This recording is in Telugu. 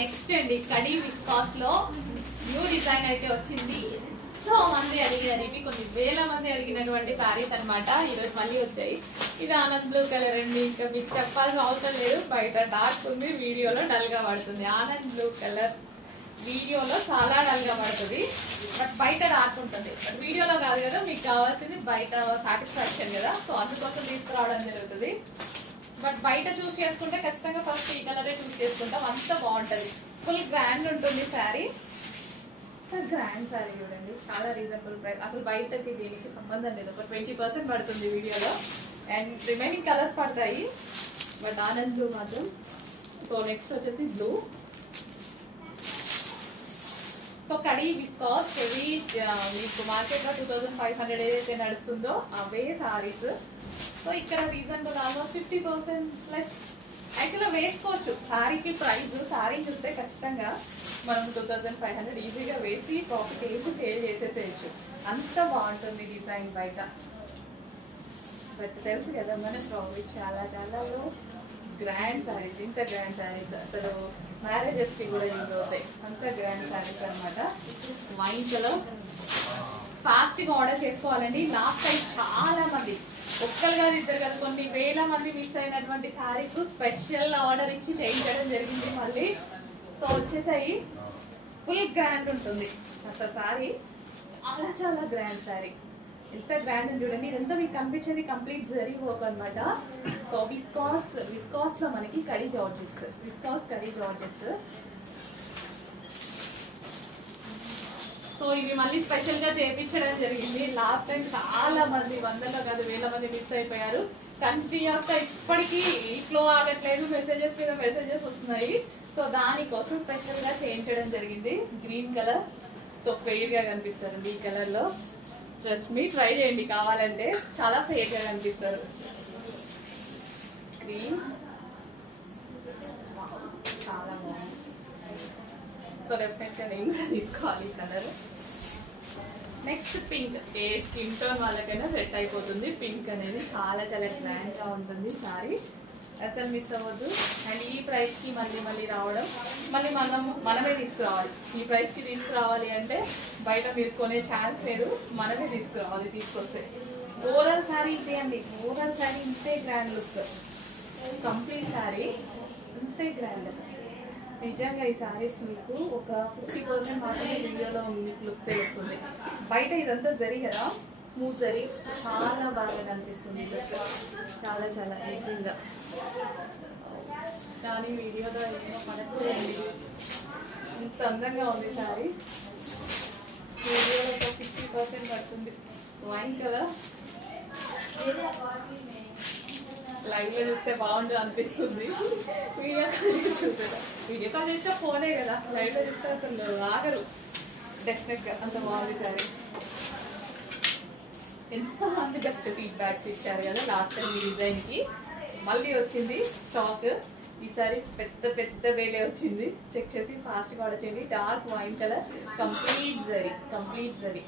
నెక్స్ట్ అండి కడీ విస్కాస్ లో న్యూ డిజైన్ అయితే వచ్చింది. ఎంతో మంది అడిగారు, ఇవి కొన్ని వేల మంది అడిగినటువంటి శారీస్ అనమాట. ఈరోజు మళ్ళీ వచ్చాయి. ఇది ఆనంద్ బ్లూ కలర్ అండి. ఇంకా మీకు చెప్పాల్సిన అవసరం లేదు, బయట డార్క్ ఉంది, వీడియోలో డల్ గా పడుతుంది. ఆనంద్ బ్లూ కలర్ వీడియోలో చాలా డల్ గా పడుతుంది, బట్ బయట డార్క్ ఉంటుంది. బట్ వీడియోలో కాదు కదా, మీకు కావాల్సింది బయట సాటిస్ఫాక్షన్ కదా, సో అందుకోసం తీసుకురావడం జరుగుతుంది. బట్ బయట చూస్ చేసుకుంటే ఖచ్చితంగా ఫస్ట్ ఈ కలరే చూస్ చేసుకుంటాం, అంత బాగుంటది. ఫుల్ గ్రాండ్ ఉంటుంది శారీ. గ్రాండ్ శారీ చూడండి, చాలా రీజనబుల్ ప్రైస్. అసలు బయటకి దీనికి సంబంధం లేదు, ఒక 20% పడుతుంది వీడియోలో, అండ్ రిమైనింగ్ కలర్స్ పడతాయి, బట్ ఆనంద్ బ్లూ మాత్రం. సో నెక్స్ట్ వచ్చేసి blue. So khadi viscous heavy మీకు మార్కెట్లో 2500 ఏదైతే నడుస్తుందో అవే సారీస్. సో ఇక్కడ రీజనబుల్ ఆల్మోస్ట్ 50% ప్లస్. యాక్చువల్గా వేసుకోవచ్చు, శారీకి ప్రైస్ శారీ చూస్తే ఖచ్చితంగా మనం 2500 ఈజీగా వేసి ప్రాఫిట్ వేసి సేల్ చేసేసేయచ్చు, అంత బాగుంటుంది డిజైన్ బయట. బట్ తెలుసు కదా మన ప్రాఫిట్ చాలా చాలా గ్రాండ్ శారీస్, ఇంత గ్రాండ్ శారీస్ అసలు మ్యారేజెస్ కి కూడా యూజ్ అవుతాయి, అంత గ్రాండ్ శారీస్ అనమాట. వైన్ కలర్ ఫాస్ట్ గా ఆర్డర్ చేసుకోవాలండి. లాస్ట్ టైం చాలా మంది, ఒక్కరు కాదు ఇద్దరు కాదు, కొన్ని వేల మంది మిస్ అయినటువంటి శారీస్ స్పెషల్ ఆర్డర్ ఇచ్చి చేయించడం జరిగింది మళ్ళీ. సో వచ్చేసాయి, ఫుల్ గ్రాండ్ ఉంటుంది అసలు శారీ, చాలా చాలా గ్రాండ్ శారీ. ఎంత గ్రాండ్ అని చూడండి, ఇదంతా మీకు కనిపించేది కంప్లీట్ జరీ వర్క్ అనమాట. సో విస్కాస్ లో మనకి khadi georgettes, viscous khadi georgettes. So ఇవి మళ్ళీ స్పెషల్ గా చేయించడం జరిగింది. లాస్ట్ టైం చాలా మంది, వందలో కాదు వేల మంది మిస్ అయిపోయారు. కంట్రీ యొక్క ఇప్పటికీ ఫ్లో ఆగట్లేదు, మెసేజెస్ మీద మెసేజెస్ వస్తున్నాయి. సో దానికోసం స్పెషల్ గా చేయించడం జరిగింది. గ్రీన్ కలర్, సో ఫెయిర్ గా కనిపిస్తారు ఈ కలర్ లో. జస్ట్ మీ ట్రై చేయండి కావాలంటే, చాలా ఫెయిర్ గా కనిపిస్తారు. గ్రీన్ చాలా బాగుంది. సో డెఫినెట్ గా నేను కూడా తీసుకోవాలి ఈ కలర్. నెక్స్ట్ పింక్, ఏ స్కిన్ టోన్ వాళ్ళకైనా సెట్ అయిపోతుంది. పింక్ అనేది చాలా చాలా గ్రాండ్ గా ఉంటుంది సారీ, అసలు మిస్ అవ్వద్దు. అండ్ ఈ ప్రైస్ కి మళ్ళీ మళ్ళీ రావడం, మళ్ళీ మనమే తీసుకురావాలి. ఈ ప్రైస్ కి తీసుకురావాలి అంటే బయట మీరు కొనే ఛాన్స్ లేదు, మనమే తీసుకురావాలి. తీసుకొస్తే ఓవరాల్ శారీ ఇదే అండి, ఓవరాల్ శారీ ఇంతే గ్రాండ్ లుక్, కంప్లీట్ శారీ ఇంతే గ్రాండ్. నిజంగా ఈ శారీస్ మీకు ఒక 50% మాత్రమే వీడియోలో మీకు లుక్ తెలుస్తుంది. బయట ఇదంతా జరీ కదా, స్మూత్ జరీ, చాలా బాగా కనిపిస్తుంది లుక్, చాలా చాలా నిజంగా. కానీ వీడియోలో ఏమో పడట్లేదు, ఇంత అందంగా ఉంది శారీ. వీడియోలో ఒక 50% పడుతుంది. వైన్ కలర్ లైవ్ లో చూస్తే బాగుండు అనిపిస్తుంది, వీడియో కాల్ చూసారా, వీడియో కాల్ చేస్తే ఫోనే కదా, లైవ్ లో చూస్తే అసలు ఆగరు. డెఫినెట్ గా అంత బాగుంది సారీ. ఎంతమంది బెస్ట్ ఫీడ్బ్యాక్స్ ఇచ్చారు కదా లాస్ట్ టైం ఈ డిజైన్ కి. మళ్ళీ వచ్చింది స్టాక్, ఈసారి పెద్ద పెద్ద వేలే వచ్చింది. చెక్ చేసి ఫాస్ట్ గా ఆర్డర్ చేయండి. Dark wine colour, complete zari, complete zari.